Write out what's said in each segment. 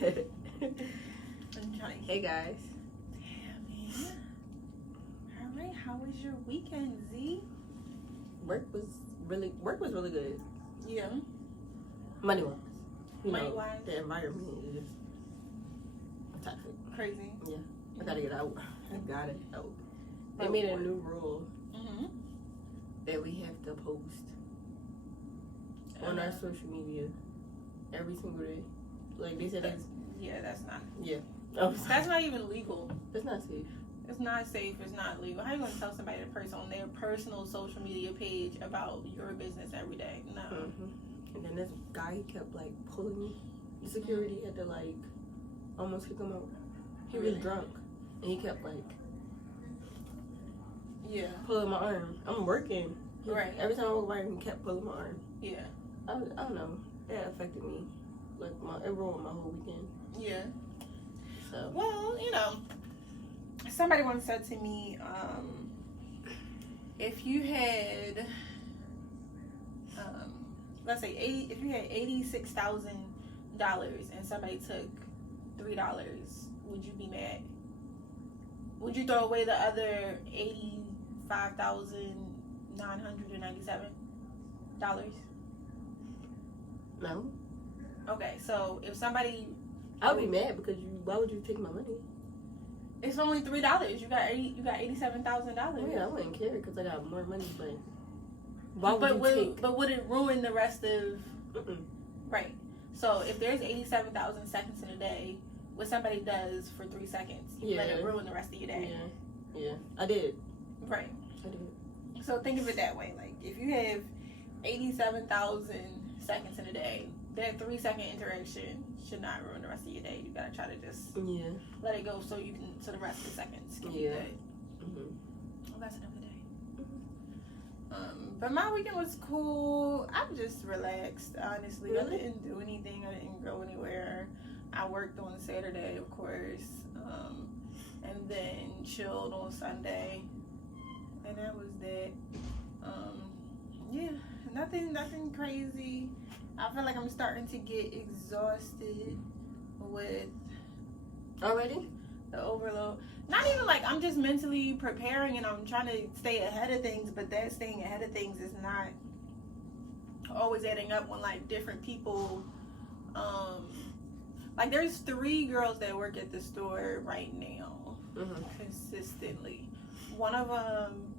Hey guys. Alright, how was your weekend, Z? Work was really good. Yeah. Money wise. Money wise? The environment is just toxic. Crazy. Yeah. I gotta get out. They made a new rule that we have to post on our social media every single day. Like they said that's not. Yeah. That's not even legal. That's not safe. It's not safe. It's not legal. How are you going to tell somebody on their personal social media page about your business every day? No. And then this guy, he kept like pulling me. The security had to like almost kick him out. He was drunk, and he kept like pulling my arm. I'm working. Right. Every time I walked by him, he kept pulling my arm. Yeah. I don't know. That affected me. Like it ruined my whole weekend. Yeah. So. Well, somebody once said to me, if you had, let's say if you had $86,000 and somebody took $3, would you be mad? Would you throw away the other $85,997? No. Okay, so if somebody, I would be mad because why would you take my money? It's only $3. You got $87,000. Yeah, I wouldn't care because I got more money, but why would But would it ruin the rest of? Right. So if there's 87,000 seconds in a day, what somebody does for 3 seconds, you let it ruin the rest of your day. Yeah, I did. Right. I did. So think of it that way. Like if you have 87,000 seconds in a day, that 3 second interaction should not ruin the rest of your day. You gotta try to just let it go so the rest of the seconds can be good. Well, that's another day. But my weekend was cool. I'm just relaxed, honestly. Really? I didn't do anything. I didn't go anywhere. I worked on Saturday, of course, and then chilled on Sunday, and that was that. Nothing crazy. I feel like I'm starting to get exhausted with already the overload. Not even like I'm just mentally preparing and I'm trying to stay ahead of things, but that staying ahead of things is not always adding up when like different people like there's 3 girls that work at the store right now consistently. One of them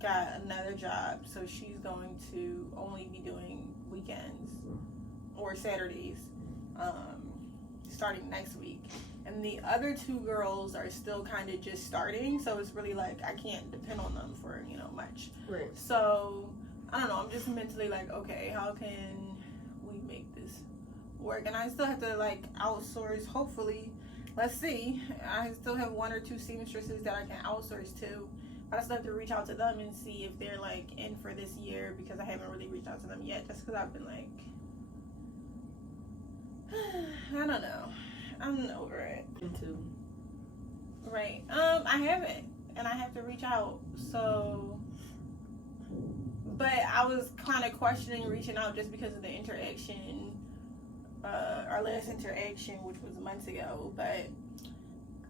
got another job, so she's going to only be doing weekends or Saturdays starting next week, and the other 2 girls are still kind of just starting, so it's really like I can't depend on them for much. Right. So I don't know, I'm just mentally like, okay, how can we make this work? And I still have to like outsource, hopefully. Let's see, I still have 1 or 2 seamstresses that I can outsource to. I still have to reach out to them and see if they're like in for this year, because I haven't really reached out to them yet, just because I've been like I don't know, I'm over it. Me too. Right. I haven't, and I have to reach out. So, but I was kind of questioning reaching out just because of the interaction, our last interaction, which was months ago. But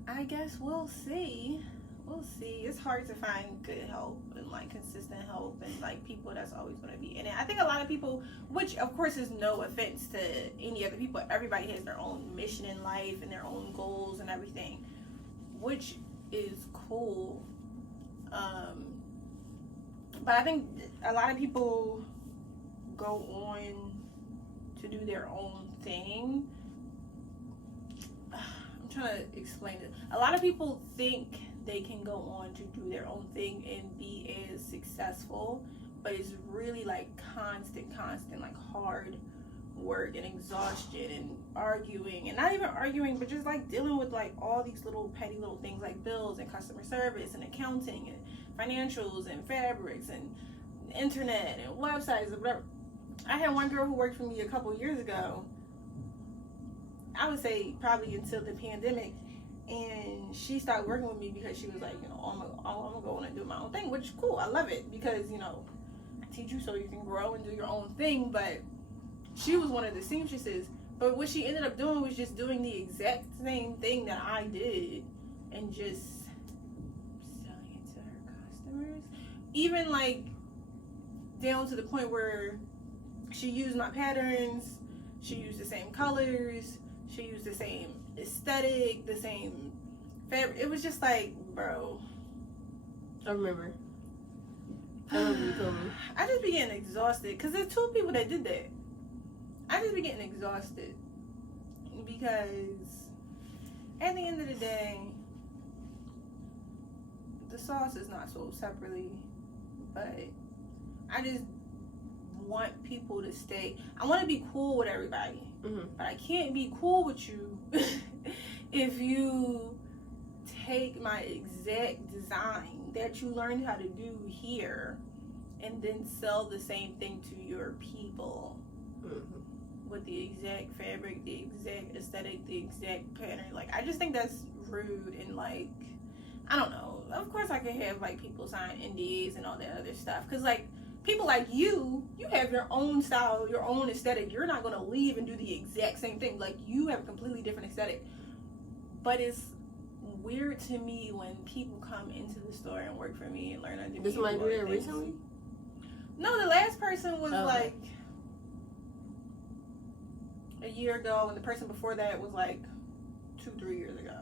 I guess we'll see. We'll see. It's hard to find good help and like consistent help and like people that's always going to be in it. I think a lot of people, which of course is no offense to any other people, everybody has their own mission in life and their own goals and everything, which is cool. But I think a lot of people go on to do their own thing. I'm trying to explain it. A lot of people think they can go on to do their own thing and be as successful, but it's really like constant like hard work and exhaustion and arguing, and not even arguing, but just like dealing with like all these little petty little things like bills and customer service and accounting and financials and fabrics and internet and websites and whatever. I had one girl who worked for me a couple years ago, I would say probably until the pandemic, and she started working with me because she was like, I'm gonna go on and do my own thing, which is cool. I love it because I teach you so you can grow and do your own thing. But she was one of the seamstresses But what she ended up doing was just doing the exact same thing that I did and just selling it to her customers. Even like down to the point where she used my patterns, she used the same colors, she used the same aesthetic, the same fabric. It was just like, bro. I remember. I remember you told me. I just be getting exhausted because there's two people that did that. I just be getting exhausted because at the end of the day, the sauce is not sold separately, but I just want people to stay. I want to be cool with everybody, but I can't be cool with you if you take my exact design that you learned how to do here and then sell the same thing to your people. With the exact fabric, the exact aesthetic, the exact pattern. Like, I just think that's rude and, like, I don't know. Of course I could have, like, people sign NDAs and all that other stuff. Because, like, people like you have your own style, your own aesthetic. You're not going to leave and do the exact same thing. Like, you have a completely different aesthetic. But it's weird to me when people come into the store and work for me and learn how to do. Did somebody do that recently? No, the last person was, like, a year ago, and the person before that was like 2-3 years ago.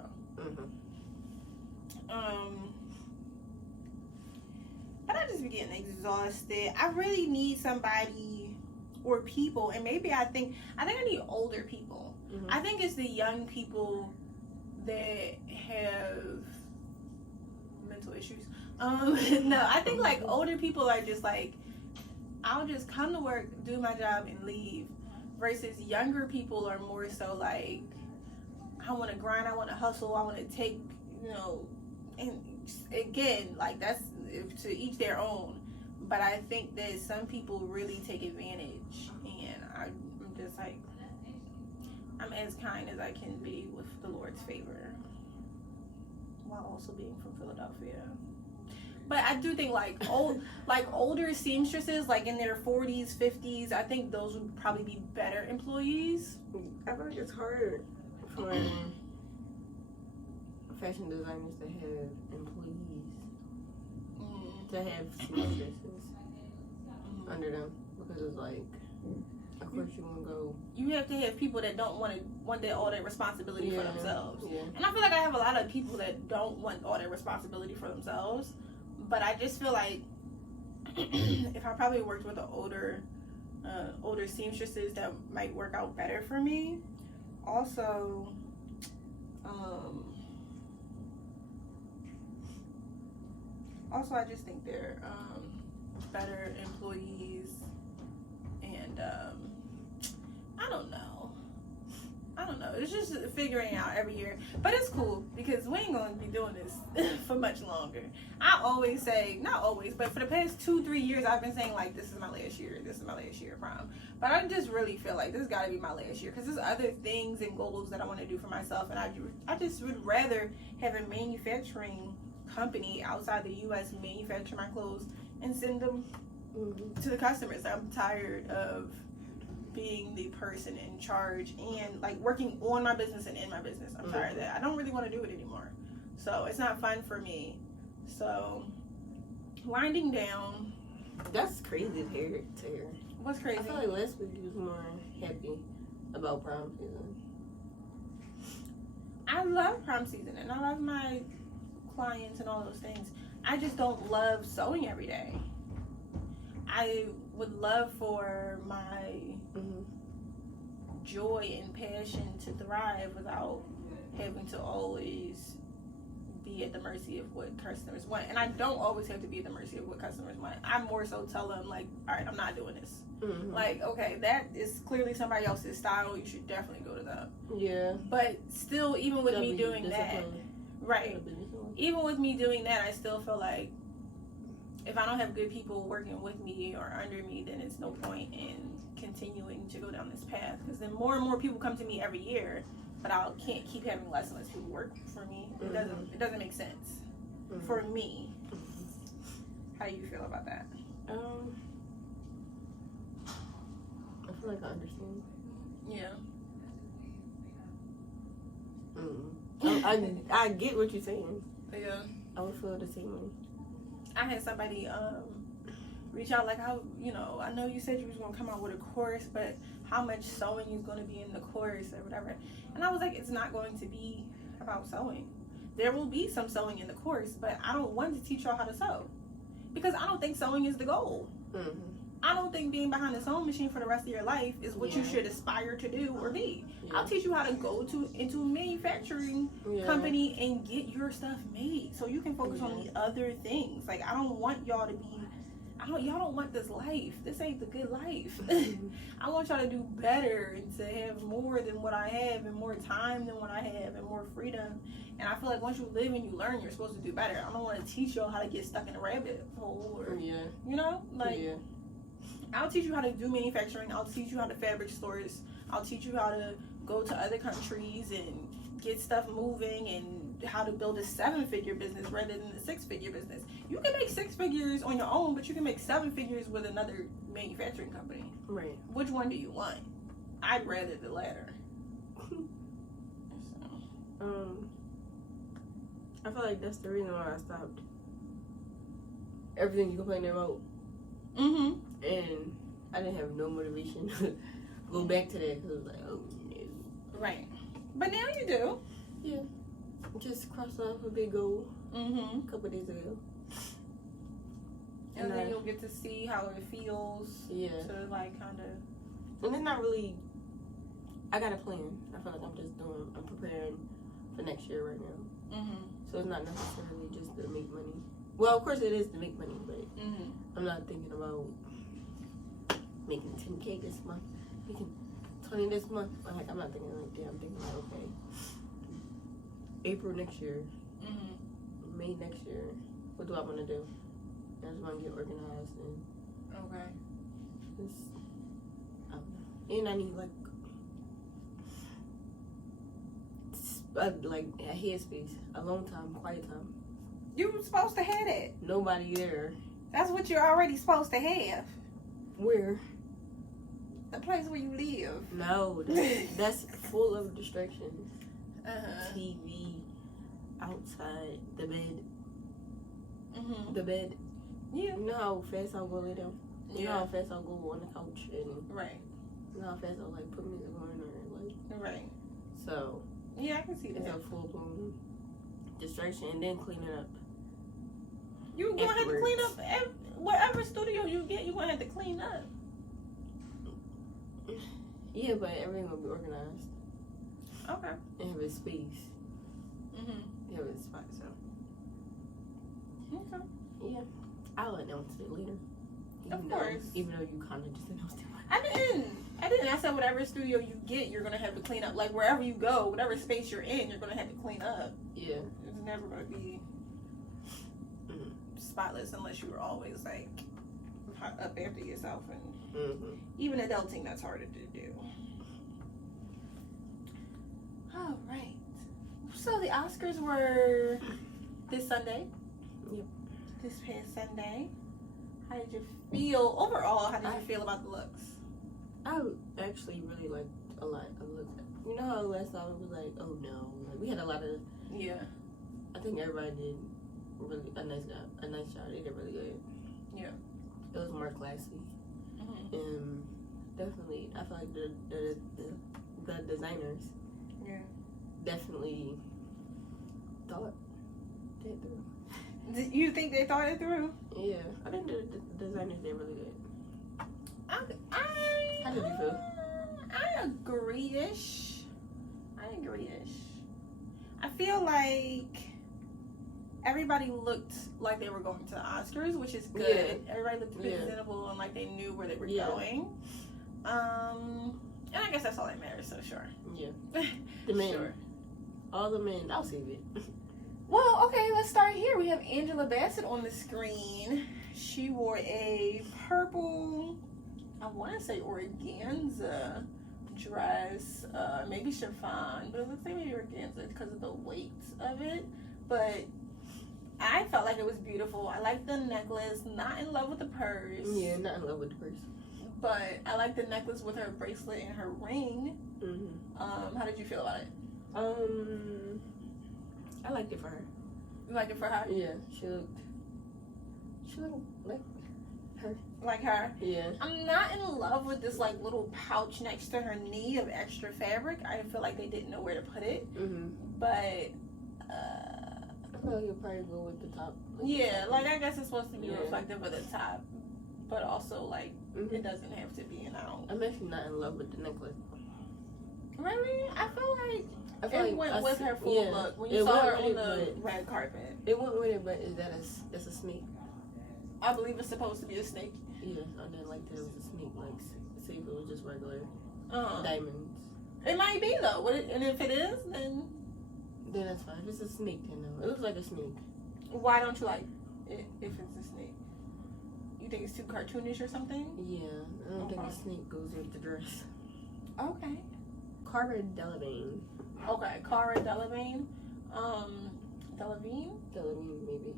But I just be getting exhausted. I really need somebody or people, and maybe I think I need older people. I think it's the young people that have mental issues. No, I think like older people are just like, I'll just come to work, do my job, and leave. Versus younger people are more so like, I want to grind, I want to hustle, I want to take, and again, like that's to each their own. But I think that some people really take advantage, and I'm just like, I'm as kind as I can be with the Lord's favor, while also being from Philadelphia. But I do think older seamstresses, like in their 40s, 50s, I think those would probably be better employees. I feel like it's hard for fashion designers to have employees, to have seamstresses under them, because it's like, of course you want to go. You have to have people that don't want all that responsibility for themselves. Yeah. And I feel like I have a lot of people that don't want all that responsibility for themselves. But I just feel like if I probably worked with the older seamstresses, that might work out better for me. Also, I just think they're better employees, and I don't know. It's just figuring out every year, but it's cool because we ain't gonna be doing this for much longer. I always say, not always, but for the past 2-3 years, I've been saying like, this is my last year of prom. But I just really feel like this got to be my last year because there's other things and goals that I want to do for myself, and I just would rather have a manufacturing company outside the U.S. manufacture my clothes and send them to the customers. I'm tired of being the person in charge and like working on my business and in my business. I'm tired of that. I don't really want to do it anymore. So it's not fun for me. So winding down. That's crazy to hear. What's crazy? I feel like last week you was more happy about prom season. I love prom season and I love my clients and all those things. I just don't love sewing every day. I would love for my joy and passion to thrive without having to always be at the mercy of what customers want. And I don't always have to be at the mercy of what customers want. I more so tell them like, all right, I'm not doing this. Like, okay, that is clearly somebody else's style. You should definitely go to them. Yeah. But still, even with me doing that, right? Even with me doing that, I still feel like if I don't have good people working with me or under me, then it's no point in continuing to go down this path. Because then more and more people come to me every year, but I can't keep having less and less people work for me. It doesn't make sense for me. How do you feel about that? I feel like I understand. Yeah. I get what you're saying. Yeah. I would feel the same way. I had somebody reach out like, how, I know you said you was going to come out with a course, but how much sewing is going to be in the course or whatever. And I was like, it's not going to be about sewing. There will be some sewing in the course, but I don't want to teach y'all how to sew. Because I don't think sewing is the goal. Mm-hmm. I don't think being behind a sewing machine for the rest of your life is what you should aspire to do or be. Yeah. I'll teach you how to go into a manufacturing company and get your stuff made so you can focus on the other things. Like, I don't want y'all to be, y'all don't want this life. This ain't the good life. I want y'all to do better and to have more than what I have and more time than what I have and more freedom. And I feel like once you live and you learn, you're supposed to do better. I don't want to teach y'all how to get stuck in a rabbit hole or, I'll teach you how to do manufacturing. I'll teach you how to fabric stores. I'll teach you how to go to other countries and get stuff moving and how to build a 7-figure business rather than a 6-figure business. You can make 6 figures on your own, but you can make 7 figures with another manufacturing company. Right. Which one do you want? I'd rather the latter. I feel like that's the reason why I stopped everything you complaining about. Mm-hmm. And I didn't have no motivation to go back to that because I was like, oh no. Right. But now you do. Yeah. Just crossed off a big goal a couple days ago. And then you'll get to see how it feels. Yeah. To like kind of. And it's not really. I got a plan. I feel like I'm preparing for next year right now. Mm-hmm. So it's not necessarily just to make money. Well, of course it is to make money, but I'm not thinking about making 10K this month, making 20 this month. Like, I'm not thinking like that. I'm thinking like, okay, April next year, May next year, what do I want to do? I just want to get organized and I don't know. And I need like a headspace, alone time, quiet time. You were supposed to have it. Nobody there. That's what you're already supposed to have. Where? The place where you live. No, that's full of distractions. TV, outside, the bed. The bed. Yeah. You know how fast I'll go lay down? You know how fast I'll go on the couch and you know how fast I'll like put music on or like. Right. So. Yeah, I can see that. It's a full blown distraction and then cleaning up. You're going to have to clean up whatever studio you get. You're going to have to clean up. Yeah, but everything will be organized. Okay. And have a space. Have a spot, so. Okay. Yeah. I'll announce it later. Of course. Even though you kind of just announced it. I didn't. I said whatever studio you get, you're going to have to clean up. Like, wherever you go, whatever space you're in, you're going to have to clean up. Yeah. It's never going to be spotless unless you were always, like, up after yourself. And even adulting, that's harder to do. All right. So, the Oscars were this Sunday. Yep. This past Sunday. How did you feel? Overall, how did you feel about the looks? I actually really liked a lot of looks. You know how last time it was like, oh no. Like, we had a lot of... Yeah. I think everybody did really a nice job. They did really good. Yeah. It was more classy. And definitely, I feel like the designers definitely thought it through. You think they thought it through? Yeah. I think the designers did really good. How did you feel? I agree-ish. I feel like everybody looked like they were going to the Oscars, which is good. Yeah. Everybody looked presentable and like they knew where they were going. And I guess that's all that matters, so sure. Yeah. The men. Sure. All the men. I'll save it. Well, okay, let's start here. We have Angela Bassett on the screen. She wore a purple, I want to say organza dress, maybe chiffon, but it looks like maybe organza because of the weight of it. But I felt like it was beautiful. I like the necklace. Not in love with the purse. Yeah, not in love with the purse. But I like the necklace with her bracelet and her ring. How did you feel about it? I liked it for her. You like it for her? Yeah, she looked like her. Like her? Yeah. I'm not in love with this like little pouch next to her knee of extra fabric. I feel like they didn't know where to put it. But I feel like you'll probably go with the top. yeah, like I guess it's supposed to be Yeah. reflective of the top, but also like it doesn't have to be. And I'm actually not in love with the necklace. Really, I feel like I it went with her full look when you it saw went her with on it, the but- red carpet. It went with it, but is that that's a snake? I believe it's supposed to be a snake. Yeah, I didn't like that it was a snake. Like, say if it was just regular Uh-huh. diamonds, It might be though. And if it is, then then that's fine. If it's a snake, then no. It looks like a snake. why don't you like it if it's a snake? You think it's too cartoonish or something? Yeah, I don't think Okay. a snake goes with the dress. Okay. Cara Delevingne. Okay, Cara Delevingne. Delevingne? Delevingne, maybe.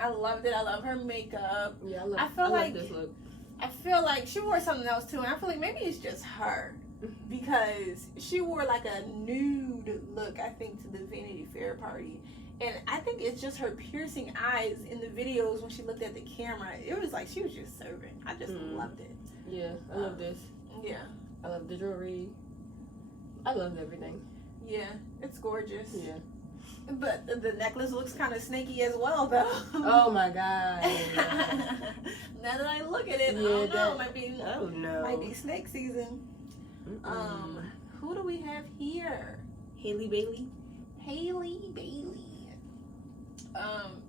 I loved it. I love her makeup. Yeah, I love. I feel love like- this look. I feel like she wore something else too, and I feel like maybe it's just her because she wore like a nude look, I think, to the Vanity Fair party, and I think it's just her piercing eyes in the videos when she looked at the camera. It was like she was just serving. I just loved it. Yeah, I love this. Yeah, I love the jewelry. I love everything. yeah, it's gorgeous. Yeah. But the necklace looks kind of snaky as well, though. Oh my god. Now that I look at it, I Yeah, don't know. that- Might be Oh no. might be snake season. Who do we have here? Haley Bailey. Hailey Bailey.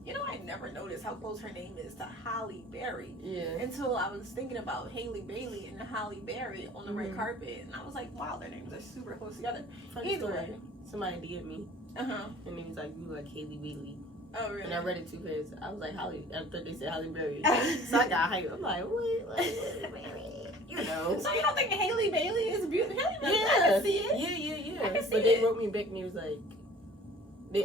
You know, I never noticed how close her name is to Halle Berry Yeah. until I was thinking about Hailey Bailey and Halle Berry on the red carpet, and I was like, wow, their names are super close together. Funny Either story. way. Somebody DM'd me Uh-huh. and he was like, "You look like Haley Bailey," Oh, really? and I read it too fast. I was like, "Holly." After they said Halle Berry, so I got hyped. I'm like, "What? Like, you know?" So you don't think Hailey Bailey is beautiful? Hailey Bailey, I Yeah. can see it. Yeah. I can see But they it. wrote me back and he was like,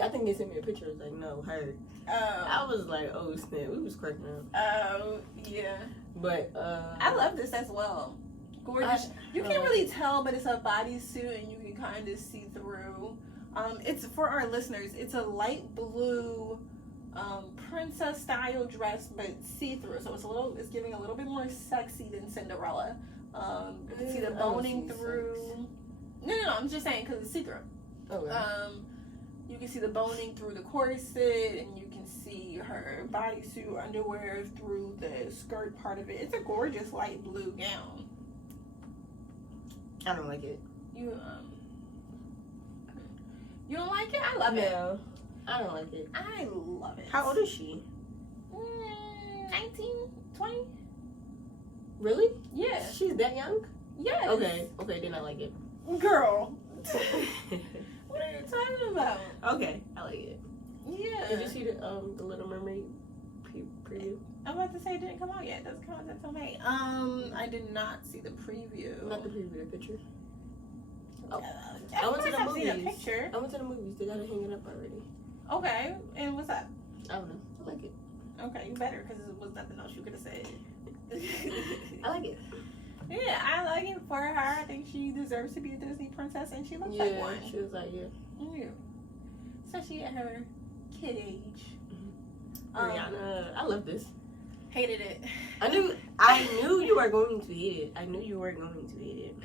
I think they sent me a picture. It was like, "No, her." I Oh, was like, "Oh snap!" We was cracking up. yeah. But I love this as well. Gorgeous. You can't really tell, but it's a bodysuit and you can kind of see through. It's for our listeners. It's a light blue princess style dress, but see through. So it's giving a little bit more sexy than Cinderella. You can see the I don't boning see through. sex. No. I'm just saying because it's see through. Okay. You can see the boning through the corset, and you can see her bodysuit underwear through the skirt part of it. It's a gorgeous light blue gown. I don't like it. You don't like it? I love it. No, I don't like it. I love it. How old is she? 19, 20? Really? Yeah. She's that young? Yes. Okay, then I like it. Girl. What are you talking about? Okay, I like it. Yeah. Did you see the Little Mermaid preview? I'm about to say it didn't come out yet. It doesn't come out until May. I did not see the preview. Not the preview, the picture. Oh. I went to the I've seen a movies. picture. I went to the movies. They gotta hang it up already. Okay. And what's up? I don't know. I like it. Okay, you better, because it was nothing else you could have said. I like it. Yeah, I like it for her. I think she deserves to be a Disney princess, and she looks Yeah, like one. she was like, yeah. Yeah. Especially at her kid age. Rihanna, I love this. Hated it. I knew you were going to hate it. I knew you were going to hate it.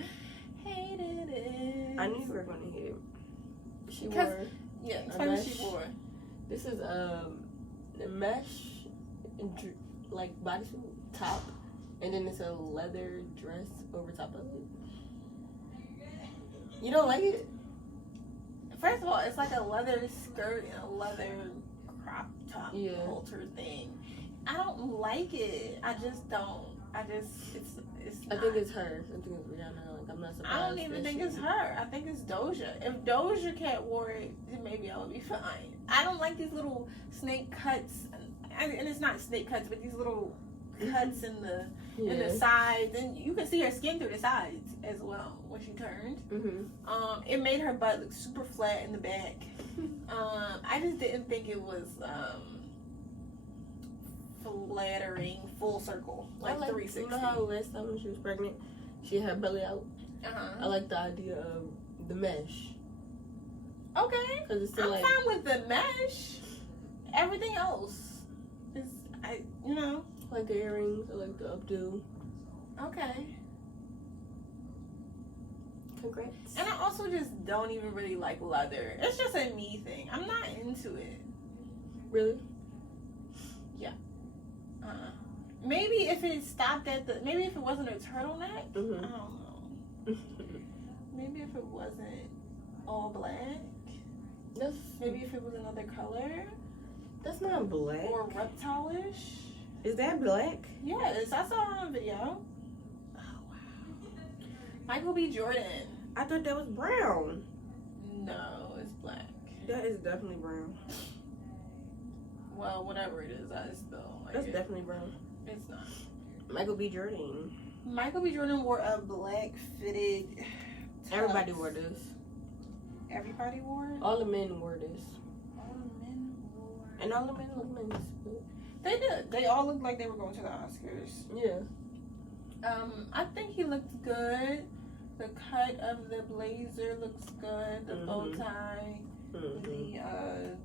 Hated it. I knew you were going to hate it. She Because- wore. Yeah, explain what she wore. This is the mesh, like bodysuit top, and then it's a leather dress over top of it. You don't like it? First of all, it's like a leather skirt and a leather crop top Yeah. halter thing. I don't like it. I just don't. It's I not. think it's her. I think it's Rihanna. Like, I'm not surprised. I don't even think it's her. I think it's Doja. If Doja Cat wore it, then maybe I would be fine. I don't like these little snake cuts, and it's not snake cuts, but these little cuts in the sides, and you can see her skin through the sides as well when she turned. Mm-hmm. It made her butt look super flat in the back. I just didn't think it was flattering full circle, like 360. You know how last time when she was pregnant, she had her belly out? I Uh-huh. like the idea of the mesh. Okay. Cause it's still I'm fine with the mesh. Everything else is, like the earrings or like the updo. Okay. Congrats. And I also just don't even really like leather. It's just a me thing. I'm not into it. Really? Yeah. Maybe if it stopped at maybe if it wasn't a turtleneck. Mm-hmm. I don't know. Maybe if it wasn't all black. Maybe if it was another color. That's not black. Or reptile-ish. Is that black? Yes, I saw her on video. Oh wow. Michael B. Jordan. I thought that was brown. No, it's black. That is definitely brown. Well, whatever it is, I still like That's it. definitely brown. It's not. Michael B. Jordan. Michael B. Jordan wore a black fitted tux. Everybody wore this. Everybody wore it? All the men wore this. All the men wore it. And all the men look nice. They did. They all looked like they were going to the Oscars. Yeah. I think he looked good. The cut of the blazer looks good. The bow tie. The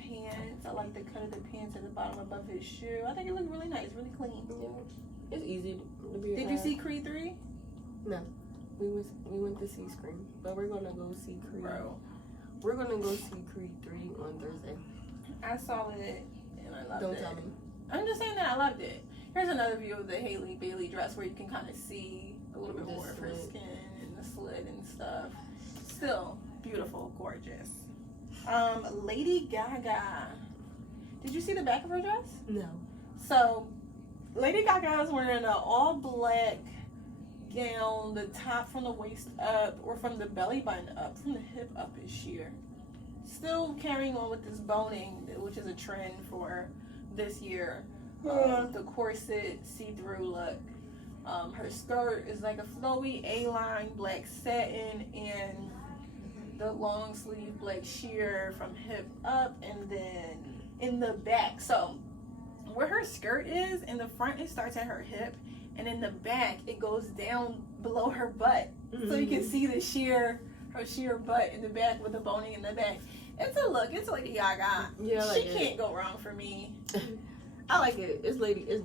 pants. I like the cut of the pants at the bottom above his shoe. I think it looked really nice, really clean. Yeah. It's easy to be. Did you see Creed 3? No. We went to see Scream, but we're gonna go see Creed. Bro. We're gonna go see Creed 3 on Thursday. I saw it and I loved it. Don't tell me. I'm just saying that I loved it. Here's another view of the Hailey Bailey dress where you can kind of see a little bit more of her skin and the slit and stuff. Still beautiful, gorgeous. Lady Gaga. Did you see the back of her dress? No. So, Lady Gaga is wearing an all black gown. The top from the waist up, or from the belly button up, from the hip up is sheer. Still carrying on with this boning, which is a trend for this year. The corset see-through look. Her skirt is like a flowy A-line black satin and the long sleeve black sheer from hip up, and then in the back. So where her skirt is, in the front it starts at her hip, and in the back it goes down below her butt. So you can see the her sheer butt in the back with the boning in the back. It's a look. It's Lady Gaga. Yeah, I like she can't go wrong for me. I like it. It's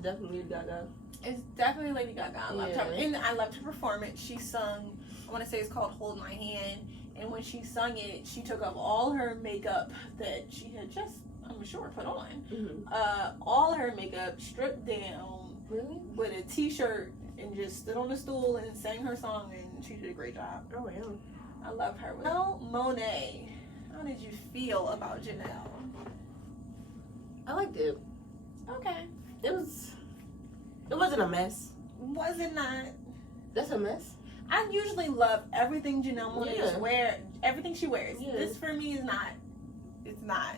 definitely Gaga. It's definitely Lady Gaga. I loved her. Yeah. And I loved her performance. She sung, I want to say it's called Hold My Hand. And when she sung it, she took off all her makeup that she had just, I'm sure, put on. All her makeup, stripped down, Really? with a t-shirt, and just stood on the stool and sang her song, and she did a great job. Oh, yeah. I love her. Janelle Monáe. How did you feel about Janelle? I liked it. Okay. It wasn't a mess. Was it not? That's a mess. I usually love everything Janelle Monáe Yeah. everything she wears. Yeah. This for me is not, it's not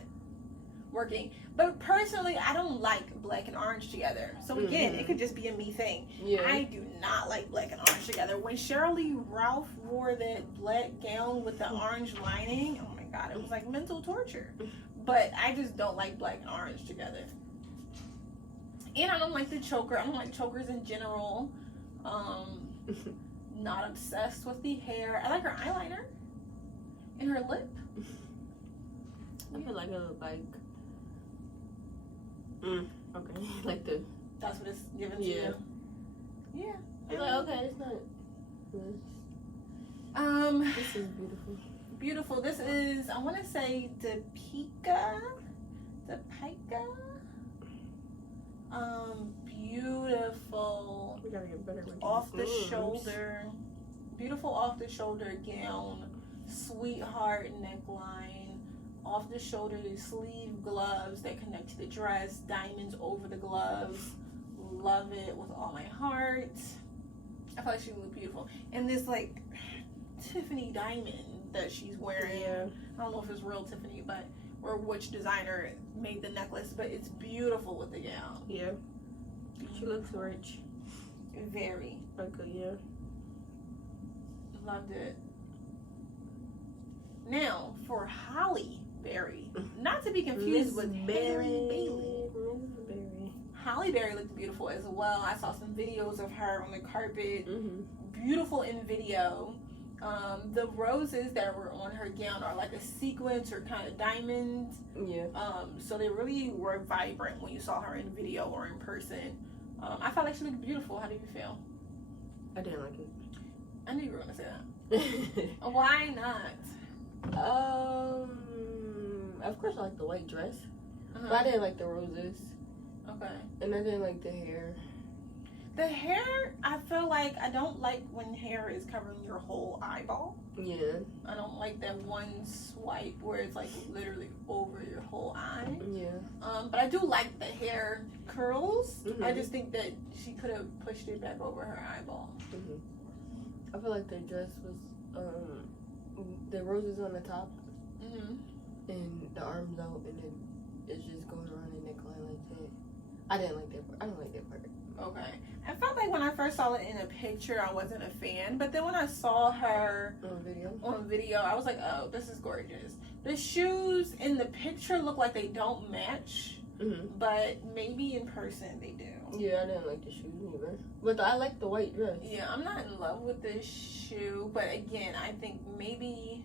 working. But personally, I don't like black and orange together. So again, it could just be a me thing. Yeah. I do not like black and orange together. When Shirley Ralph wore that black gown with the orange lining, oh my God, it was like mental torture. But I just don't like black and orange together. And I don't like the choker. I don't like chokers in general. Not obsessed with the hair. I like her eyeliner and her lip. I feel like okay. Like the. That's what it's given to you. Yeah. It's like, okay, it's not. This is beautiful. Beautiful. This is, I want to say, the Pica. Beautiful. We gotta get better with Off the these shoulder. Beautiful off the shoulder gown. Sweetheart neckline. Off the shoulder sleeve gloves that connect to the dress. Diamonds over the gloves. Love it with all my heart. I feel like she looked beautiful. And this like Tiffany diamond that she's wearing. Yeah. I don't know if it's real Tiffany, but or which designer made the necklace, but it's beautiful with the gown. Yeah. She looks rich. Very. Okay, yeah. Loved it. Now, for Halle Berry. Not to be confused with Hailey Bailey. Halle Berry looked beautiful as well. I saw some videos of her on the carpet. Beautiful in video. The roses that were on her gown are like a sequence or kind of diamonds. Yeah. So they really were vibrant when you saw her in video or in person. I felt like she looked beautiful. How did you feel? I didn't like it. I knew you were gonna say that. Why not? Of course I like the white dress, but I didn't like the roses. Okay. And I didn't like the hair. The hair, I feel like I don't like when hair is covering your whole eyeball. Yeah. I don't like that one swipe where it's like literally over your whole eye. Yeah. But I do like the hair curls. Mm-hmm. I just think that she could have pushed it back over her eyeball. Mm-hmm. I feel like the dress was the roses on the top and the arms out, and then it's just going around the neckline like that. I didn't like that part. I don't like that part. Okay. I felt like when I first saw it in a picture, I wasn't a fan. But then when I saw her on video, I was like, oh, this is gorgeous. The shoes in the picture look like they don't match. But maybe in person they do. Yeah, I didn't like the shoes either. But I like the white dress. Yeah, I'm not in love with this shoe. But again, I think maybe...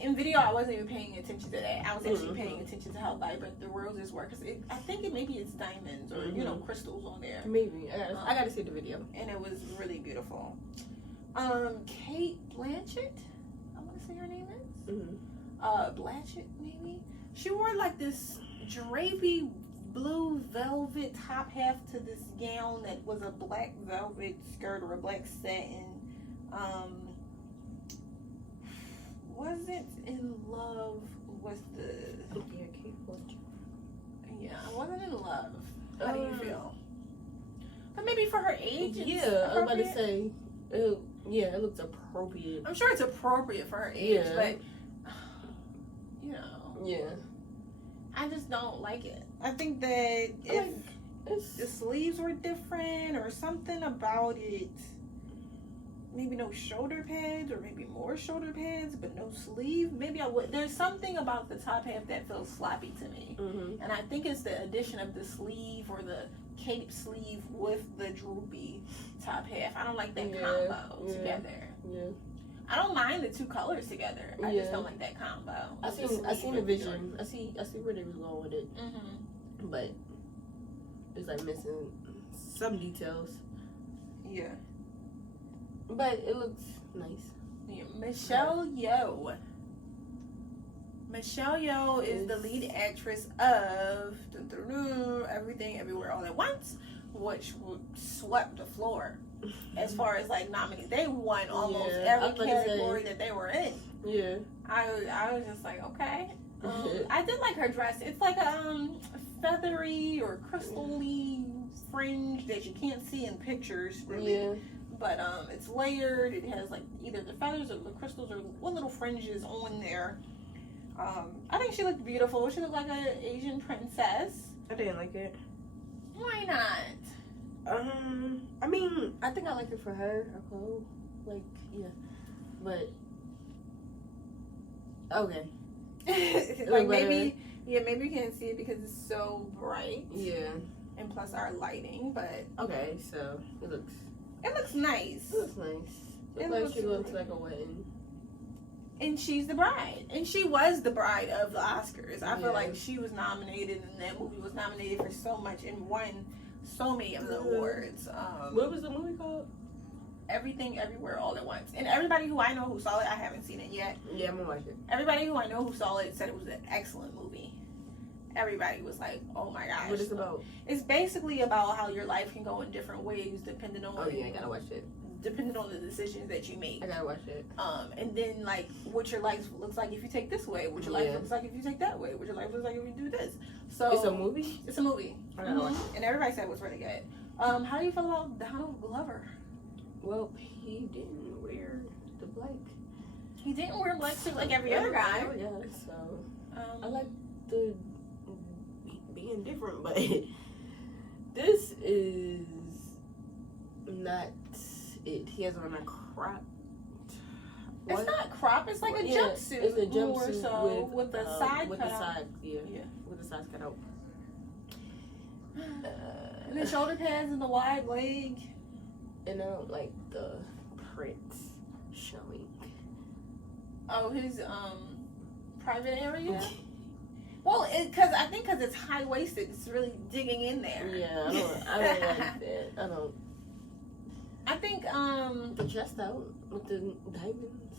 In video, I wasn't even paying attention to that. I was actually paying attention to how vibrant the roses were. Because I think maybe it's diamonds or, crystals on there. Maybe. I gotta see the video. And it was really beautiful. Kate Blanchett, I want to say her name is. Blanchett, maybe? She wore like this drapey blue velvet top half to this gown that was a black velvet skirt or a black satin. Wasn't in love with the... Yeah, Kate Blanchett. Yeah, I wasn't in love. How do you feel? But maybe for her age, yeah, I was about to say, it looks appropriate. I'm sure it's appropriate for her age, but yeah, I just don't like it. I think that if the sleeves were different or something about it, maybe no shoulder pads or maybe more shoulder pads, but no sleeve, maybe I would. There's something about the top half that feels sloppy to me, and I think it's the addition of the sleeve or the cape sleeve with the droopy top half. I don't like that combo together. Yeah. I don't mind the two colors together. I just don't like that combo. I seen the vision. I see where they was going with it. But it's like missing some details. Yeah. But it looks nice. Yeah. Michelle Yeoh. Michelle Yeoh is the lead actress of Everything Everywhere All at Once, which swept the floor as far as like nominees. They won almost every category that they were in. Yeah. I was just like, okay. I did like her dress. It's like a feathery or crystal-y fringe that you can't see in pictures really. Yeah. But it's layered. It has like either the feathers or the crystals or what little fringes on there. I think she looked beautiful. She looked like an Asian princess. I didn't like it. Why not? I mean, I think I like it for her clothes. Like, yeah. But, okay. Like, maybe you can't see it because it's so bright. Yeah. And plus our lighting, but... Okay, so, it looks nice. It looks nice. It looks like she looks like a wedding. And she's the bride. And she was the bride of the Oscars. I feel like she was nominated, and that movie was nominated for so much and won so many of the awards. What was the movie called? Everything Everywhere All at Once. And everybody who I know who saw it, I haven't seen it yet. Yeah, I'm gonna watch it. Everybody who I know who saw it said it was an excellent movie. Everybody was like, oh my gosh. What is it about? It's basically about how your life can go in different ways depending on... Oh yeah, I gotta watch it. Depending on the decisions that you make. I gotta watch it. And then like what your life looks like if you take this way, what your life looks like if you take that way, what your life looks like if you do this. So it's a movie? It's a movie. I gotta watch it. And everybody said it was really good. How do you feel about Donald Glover? Well, he didn't wear the black. He didn't wear black suit like every other guy. Yeah, so I like the being different, but this is not it. He has on a crop. It's not crop. It's like a jumpsuit. It's a jumpsuit so with the side with cut the out. side, with the sides cut out. And the shoulder pads and the wide leg. And I don't like the prints showing. Oh, his private area. Well, I think because it's high waisted, it's really digging in there. Yeah, I don't like that. I don't. I think the chest out with the diamonds.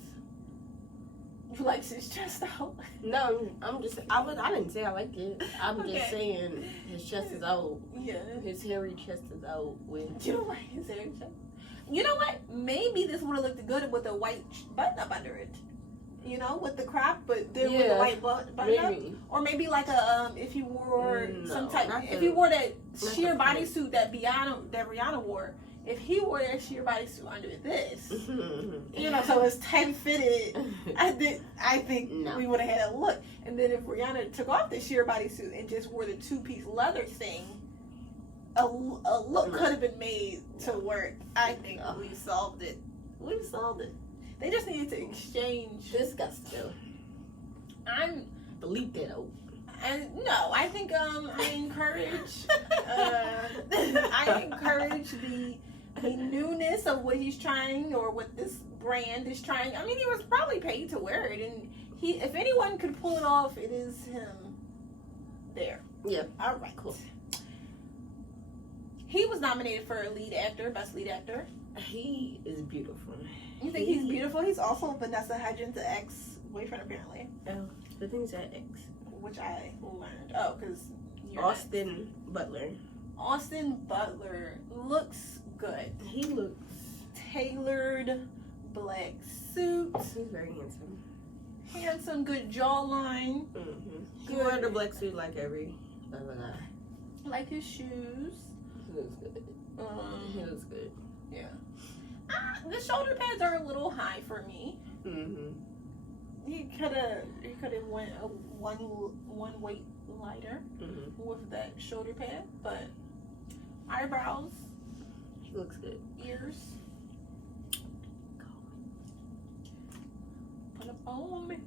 You like his chest out? No, I'm just. I didn't say I liked it. I'm just saying his chest is out. Yeah. His hairy chest is out. With you don't like his hairy chest. You know what? Maybe this would have looked good with a white button up under it. You know, with the crop, but then with the white button up, or maybe like a if you wore some type, if you wore that sheer bodysuit that Rihanna wore, if he wore that sheer bodysuit under this, you know, so it's tight fitted. I think we would have had a look, and then if Rihanna took off the sheer bodysuit and just wore the 2-piece leather thing, a look could have been made to work. I think we solved it. We solved it. They just needed to exchange. Disgusting. Delete that out. And no, I think I encourage the newness of what he's trying or what this brand is trying. I mean, he was probably paid to wear it, and if anyone could pull it off, it is him. There. Yeah. All right. Cool. He was nominated for best lead actor. He is beautiful. You think he's beautiful? He's also Vanessa Hudgens' ex-boyfriend, apparently. Oh, the thing's that ex. Which I learned. Oh, because Austin Butler. Austin Butler looks good. He looks tailored, black suit. He's very handsome. Handsome, good jawline. He wore the black suit like every other guy. Like his shoes. He looks good. He looks good. Yeah. The shoulder pads are a little high for me. He could have went one weight lighter with that shoulder pad, but eyebrows. He looks good. Ears. Put up on me.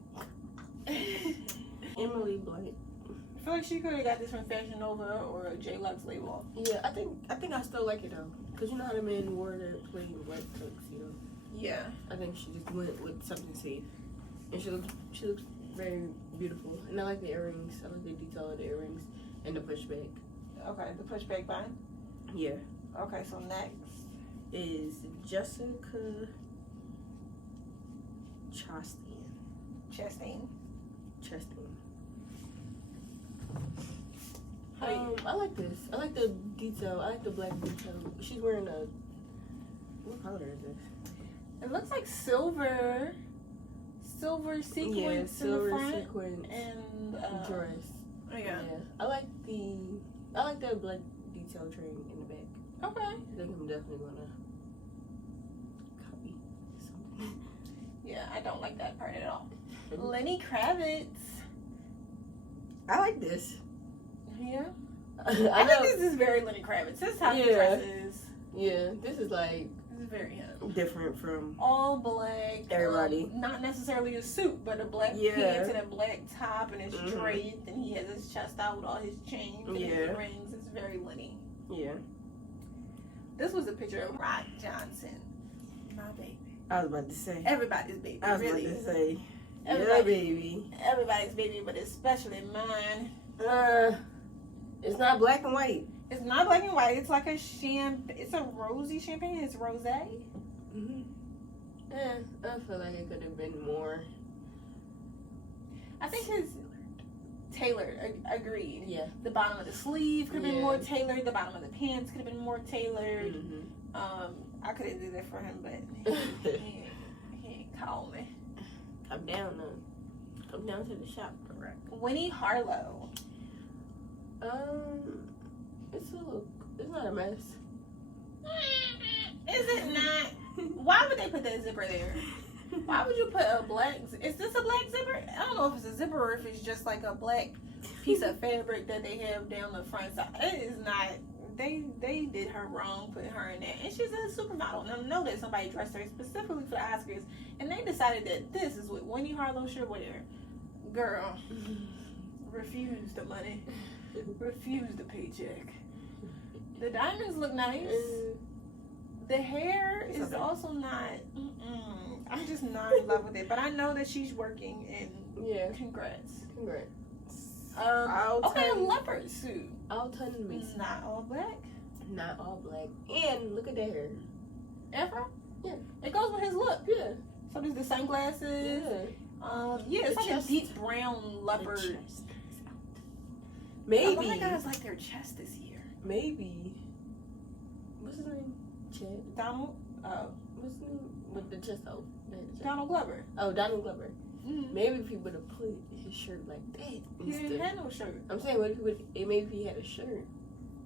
Emily Blunt. I feel like she could have got this from Fashion Nova or a J Lux label. Yeah, I think I still like it though, cause you know how the men wore the plain white tuxedo. Yeah. I think she just went with something safe, and she looks very beautiful. And I like the earrings. I like the detail of the earrings and the pushback. Okay, the pushback button. Yeah. Okay, so next is Jessica Chastain. I like this. I like the detail. I like the black detail. She's wearing what color is this? It looks like silver sequins in the front sequins and dress. Yeah. I like the black detail train in the back. Okay. I think I'm definitely gonna copy something. Yeah, I don't like that part at all. Lenny Kravitz. I like this. Yeah. I think this is very Lenny Kravitz. This is how he dresses. Yeah, this is like very different from all black. Everybody. Not necessarily a suit, but a black pants and a black top, and it's draped, and he has his chest out with all his chains and his rings. It's very Lenny. Yeah. This was a picture of Rock Johnson, my baby. I was about to say everybody's baby. I was about to say baby. Everybody's baby, but especially mine. It's not black and white. It's not black and white. It's like it's a rosy champagne. It's rosé. I feel like it could have been more. I think his tailored. Agreed. Yeah. The bottom of the sleeve could have been more tailored. The bottom of the pants could have been more tailored. I could have did that for him, but he ain't call me. Come down to the shop, correct? Winnie Harlow. It's not a mess. Is it not? Why would they put that zipper there? Why would you put a black? Is this a black zipper? I don't know if it's a zipper or if it's just like a black piece of fabric that they have down the front side. It is not. They did her wrong putting her in that, and she's a supermodel. And I know that somebody dressed her specifically for the Oscars, and they decided that this is what Winnie Harlow should wear. Girl, refuse the money, refuse the paycheck. The diamonds look nice. The hair is also not. I'm just not in love with it. But I know that she's working, and congrats. Okay, a leopard suit. I'll turn Macy. Not all black. Not all black. And look at that hair. Afro? Yeah. It goes with his look. Yeah. So there's the sunglasses. Yeah. It's like a deep brown leopard. Maybe. A lot of guys like their chest this year. Maybe. What's his name? Chad? Donald? What's his name? With the chest out. Donald Glover. Oh, Donald Glover. Mm-hmm. Maybe if he would have put his shirt like that. He didn't have no shirt. I'm saying, what if he would? Maybe if he had a shirt.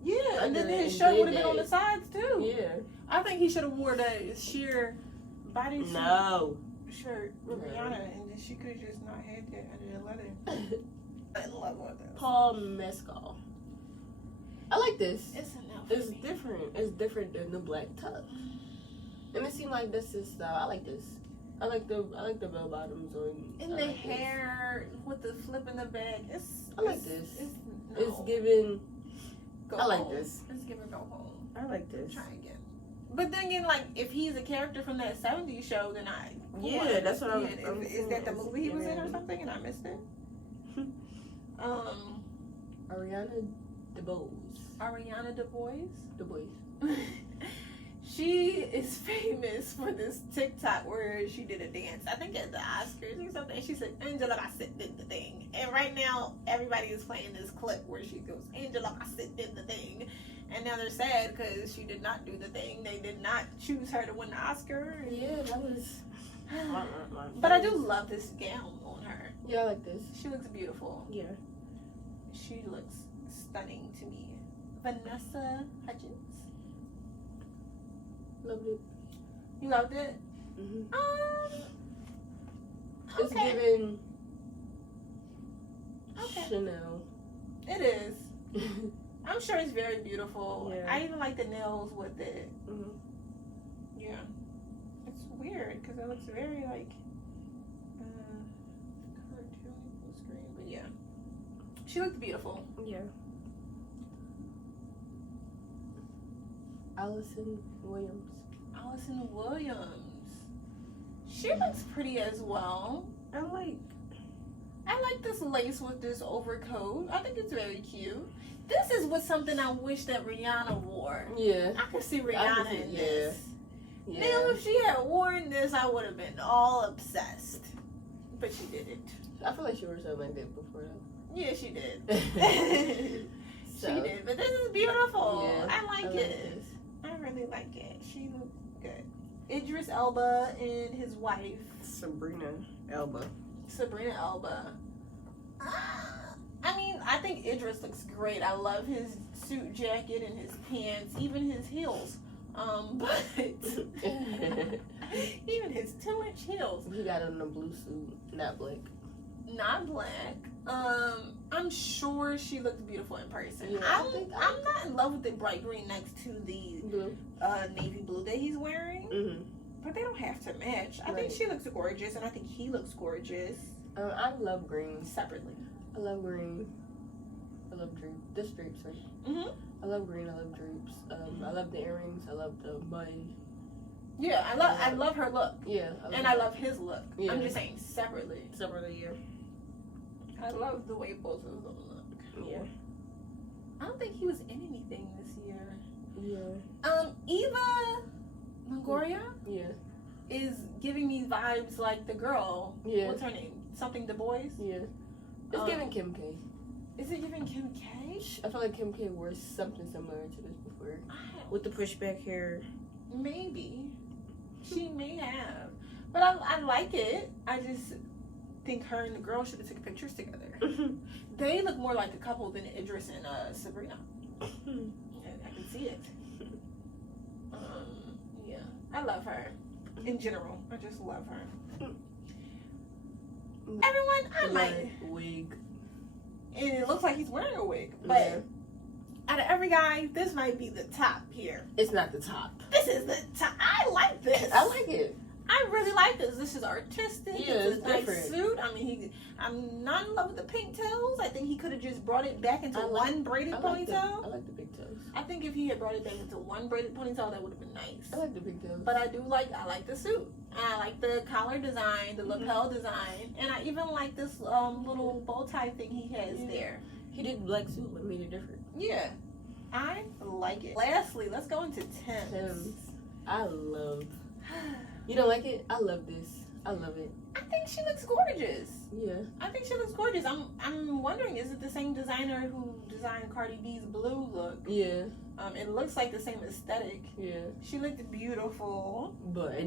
Yeah, and then his shirt would have been on the sides too. Yeah. I think he should have wore the sheer body shirt with Rihanna, and then she could have just not had that under the leather. I love all that. Paul Mescal. I like this. It's enough. It's different. It's different than the black tux. And it seems like this is style. I like this. I like the bell bottoms on. And the hair with the flip in the back. I like this. It's giving. I like this. It's giving go home. I like this. Try again. But then again, like if he's a character from that '70s show, then that's what I'm is that the movie he was in or something, and I missed it? Ariana DeBose. Ariana DeBose. DeBose. She is famous for this TikTok where she did a dance. I think at the Oscars or something. She said, "Angela Bassett did the thing." And right now, everybody is playing this clip where she goes, "Angela Bassett did the thing." And now they're sad because she did not do the thing. They did not choose her to win the Oscar. Yeah, that was... But I do love this gown on her. Yeah, I like this. She looks beautiful. Yeah. She looks stunning to me. Vanessa Hudgens. Loved it. You loved it? Mm-hmm. It's Okay. giving Okay. Chanel. It is. I'm sure it's very beautiful. Yeah. I even like the nails with it. Mm-hmm. Yeah. It's weird because it looks very like cartoon screen, but yeah. She looked beautiful. Yeah. Allison Williams. Allison Williams. She looks pretty as well. I like this lace with this overcoat. I think it's very cute. This is something I wish that Rihanna wore. Yeah. I could see Rihanna in this. Yeah. Now, if she had worn this, I would have been all obsessed. But she didn't. I feel like she wore something like that before though. Yeah, she did. So, she did. But this is beautiful. Yeah, I like it. This. I really like it. She looks good. Idris Elba and his wife. Sabrina Elba. I mean, I think Idris looks great. I love his suit jacket and his pants, even his heels. But even his 2-inch heels. He got on a blue suit, not black. Not black. I'm sure she looked beautiful in person. Yeah, I'm not in love with the bright green next to the blue. Navy blue that he's wearing. Mm-hmm. But they don't have to match. I think she looks gorgeous, and I think he looks gorgeous. I love green. Separately. I love green. I love drapes. This drapes, right? Mm-hmm. I love green. I love drapes. I love the earrings. I love the button. Yeah, I love her look. Yeah. I love his look. Yeah. I'm just saying separately. Separately, yeah. I love the way both of them look. Yeah. I don't think he was in anything this year. Yeah. Eva Longoria Yeah. is giving me vibes like the girl. Yeah. What's her name? Something Du Bois? Yeah. It's giving Kim K. Is it giving Kim K? I feel like Kim K wore something similar to this before. With the pushback hair. Maybe. She may have. But I like it. I just think her and the girl should have taken pictures together. They look more like a couple than Idris and Sabrina. I can see it. Yeah. I love her. In general. I just love her. Everyone, I might. Wig. And it looks like he's wearing a wig. But out of every guy, this might be the top here. It's not the top. This is the top. I like this. I like it. I really like this. This is artistic. Yeah, it's a nice different. suit. I mean, I'm not in love with the pigtails. I think he could have just brought it back into one braided ponytail. I like the pigtails. I think if he had brought it back into one braided ponytail, that would have been nice. I like the pigtails. But I like the suit. And I like the collar design, the lapel design, and I even like this little bow tie thing he has there. He did black suit, but made it different. Yeah, I like it. Lastly, let's go into Tim's. I love. You don't like it? I love this. I love it. I think she looks gorgeous. Yeah. I think she looks gorgeous. I'm wondering, is it the same designer who designed Cardi B's blue look? Yeah. It looks like the same aesthetic. Yeah. She looked beautiful. But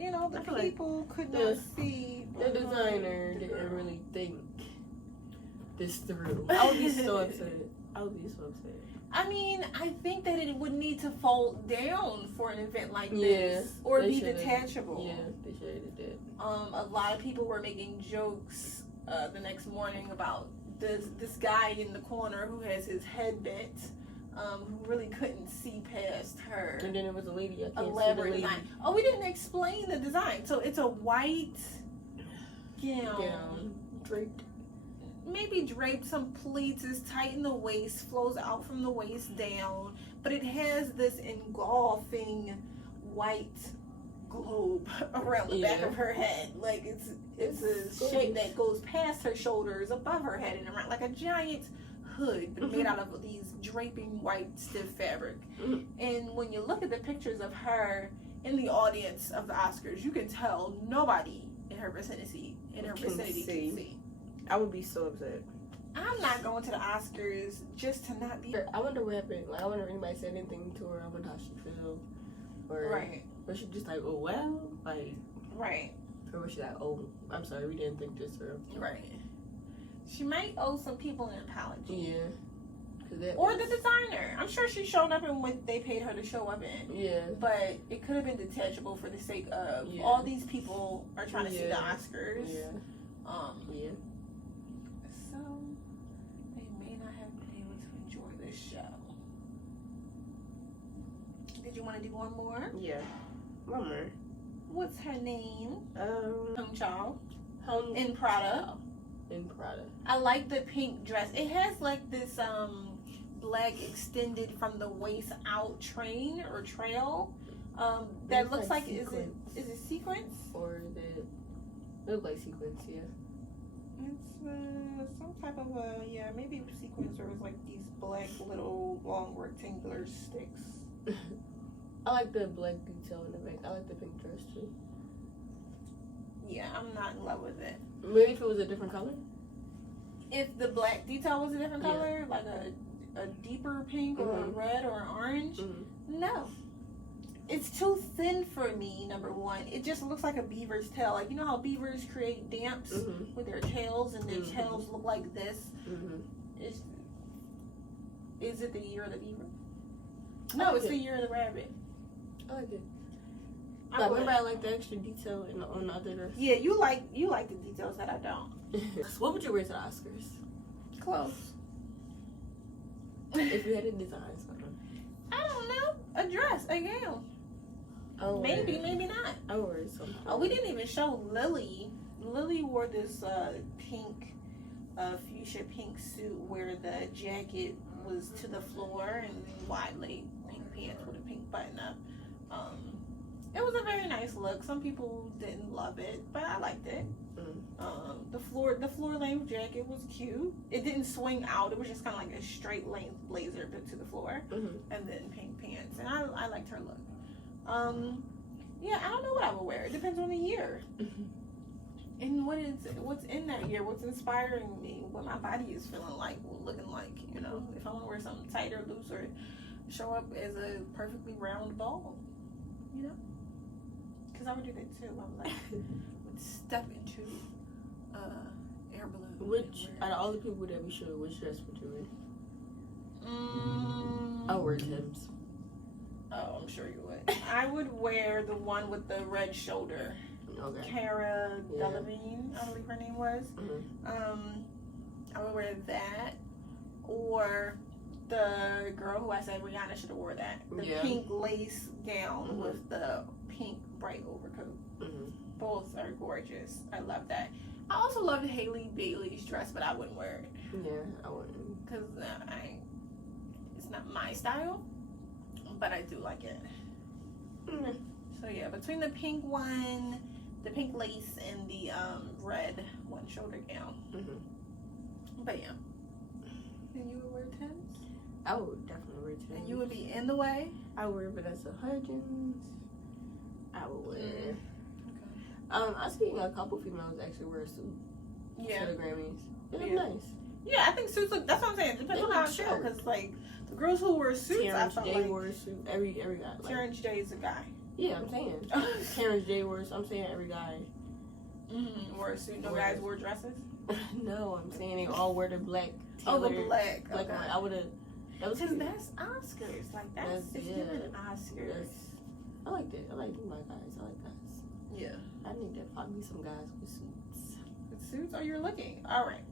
you know, the people could not see. The designer didn't really think this through. I would be so upset. I mean, I think that it would need to fold down for an event like this, or be detachable. Yeah, they should have did. A lot of people were making jokes the next morning about this guy in the corner who has his head bent, who really couldn't see past her. And then it was a lady. I can't elaborate see the lady. design. Oh, we didn't explain the design. So it's a white gown draped. Maybe draped, some pleats, is tight in the waist, flows out from the waist down, but it has this engulfing white globe around the back of her head. Like it's a shape that goes past her shoulders, above her head, and around like a giant hood, but made out of these draping white stiff fabric. And when you look at the pictures of her in the audience of the Oscars, you can tell nobody in her vicinity can see. I would be so upset. I'm not going to the Oscars just to not be. I wonder what happened. Like, I wonder if anybody said anything to her. I wonder how she felt. Or was she just like, oh well, like or was she like, oh, I'm sorry, we didn't think this through. Right. She might owe some people an apology. Yeah. Or the designer. I'm sure she showed up in what they paid her to show up in. Yeah. But it could have been detachable for the sake of all these people are trying to see the Oscars. Yeah. So they may not have been able to enjoy this show. Did you want to do one more? Yeah. One more. What's her name? Hong Chao. In Prada. In Prada. I like the pink dress. It has like this black extended from the waist out train or trail. That looks like is it sequins? Or it look like sequins, yeah. It's some type of maybe sequins, or it's like these black little long rectangular sticks. I like the black detail in the back. I like the pink dress too. Yeah, I'm not in love with it. Maybe if it was a different color? If the black detail was a different color, like a deeper pink or a red or an orange, no. It's too thin for me, number one. It just looks like a beaver's tail. Like, you know how beavers create damps with their tails, and their tails look like this? Is it the year of the beaver? No, it's the year of the rabbit. I like it. I remember I like the extra detail on the other dress. Yeah, you like the details that I don't. So what would you wear to the Oscars? Clothes. If you had a design something. I don't know. A dress, a gown. Maybe not. I would wear something. Oh, we didn't even show Lily. Lily wore this pink, fuchsia pink suit where the jacket was to the floor and wide leg pink pants with a pink button up. It was a very nice look. Some people didn't love it, but I liked it. The floor length jacket was cute. It didn't swing out. It was just kind of like a straight length blazer but to the floor, and then pink pants. And I liked her look. Yeah, I don't know what I would wear. It depends on the year. And what's in that year, what's inspiring me, what my body is feeling like, looking like, you know. If I want to wear something tighter, looser, show up as a perfectly round ball, you know. Because I would do that too. I would would step into air balloon. Which out of all the people that we showed, which dress would you wear? I would wear Tim's. Oh, I'm sure you would. I would wear the one with the red shoulder. Okay. Cara Delevingne, I believe her name was. I would wear that, or the girl who I said Rihanna should have wore that. The pink lace gown with the pink bright overcoat. Both are gorgeous. I love that. I also loved Hailey Bailey's dress, but I wouldn't wear it. Yeah, I wouldn't. Because it's not my style, but I do like it. So So yeah, between the pink one, the pink lace, and the red one shoulder gown. Mm-hmm. But yeah. And you would wear Timbs? I would definitely wear Timbs. And you would be in the way? I would wear Vanessa Hudgens. I would wear. Okay. I've seen a couple females actually wear a suit Yeah. to the Grammys. It look Yeah. nice. Yeah, I think suits look. That's what I'm saying. It depends They on how look it's show. sharp. Because like the girls who wear suits, Terrence I felt J like wore a suit. Every guy. Like, Terrence J is a guy. yeah, I'm saying. Terrence J wore. I'm saying every guy. Wore a suit. No Wore guys it. wore dresses. No, I'm saying they all wear the black. Oh, the tailored- black. Black and white. I would have. That was Because cute. that's Oscars. Like that's That's- it's yeah. giving Oscars. I like that. I like black guys. I like guys. Yeah. I need to find me some guys with suits. The suits. Oh, you're looking. All right.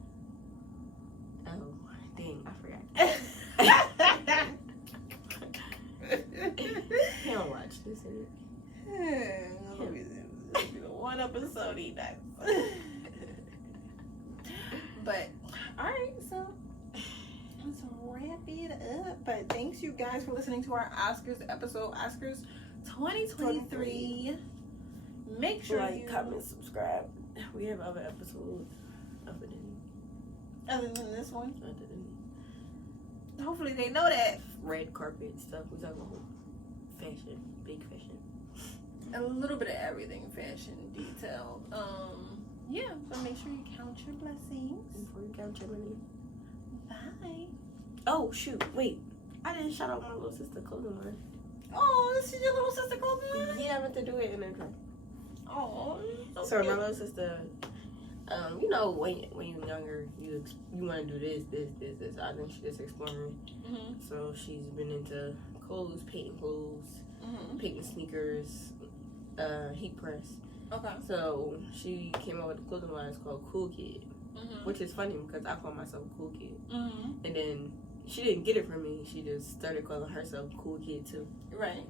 Oh, dang, I forgot. He don't watch this, is It'll be the one episode he does. But all right, so let's wrap it up. But thanks you guys for listening to our Oscars episode, Oscars 2023. Make sure like, you comment, subscribe. We have other episodes other than this one. other than Hopefully they know that. red carpet stuff. We talk about fashion, big fashion. A little bit of everything, fashion, detail. Yeah, but make sure you count your blessings. Before you count your money. Bye. Oh shoot! Wait, I didn't shout out my little sister clothing line. Oh, this is your little sister clothing line? Yeah, I meant to do it in the dress. Oh, So my little sister, you know, when you're younger, you want to do this. I think she's just exploring. Mm-hmm. So she's been into clothes, painting clothes, Mm-hmm. painting sneakers, heat press. Okay. So she came up with a clothing line. It's called Cool Kid, Mm-hmm. which is funny because I call myself Cool Kid, Mm-hmm. and then she didn't get it from me. She just started calling herself Cool Kid too. Right.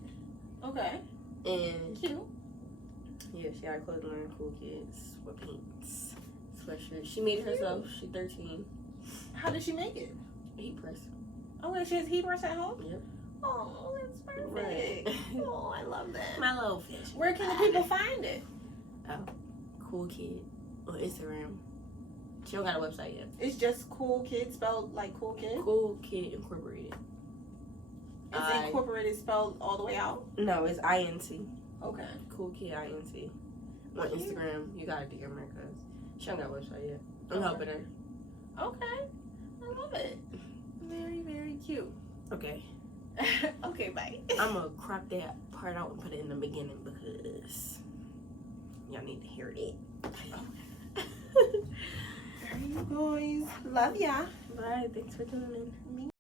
Okay. And Cute. yeah, she got a clothing line, Cool Kids, sweatpants, sweatshirt. She made it herself. She's 13. How did she make it? Heat press. Oh, wait, she has heat press at home? Yep. Oh, that's perfect. Right. Oh, I love that. My little fish. Where can the people find it? Cool Kid on Instagram. She don't got a website yet. It's just Cool Kid spelled like Cool Kid? Cool Kid Incorporated. It's incorporated spelled all the way out? No, it's INC. Okay. Cool Kid INC. On Instagram, you gotta DM her because she don't got a website yet. I'm helping her. Okay. I love it. Very, very cute. Okay. Okay, bye. I'm gonna crop that part out and put it in the beginning because y'all need to hear it. There you guys. Love ya. Bye. Thanks for tuning in. Me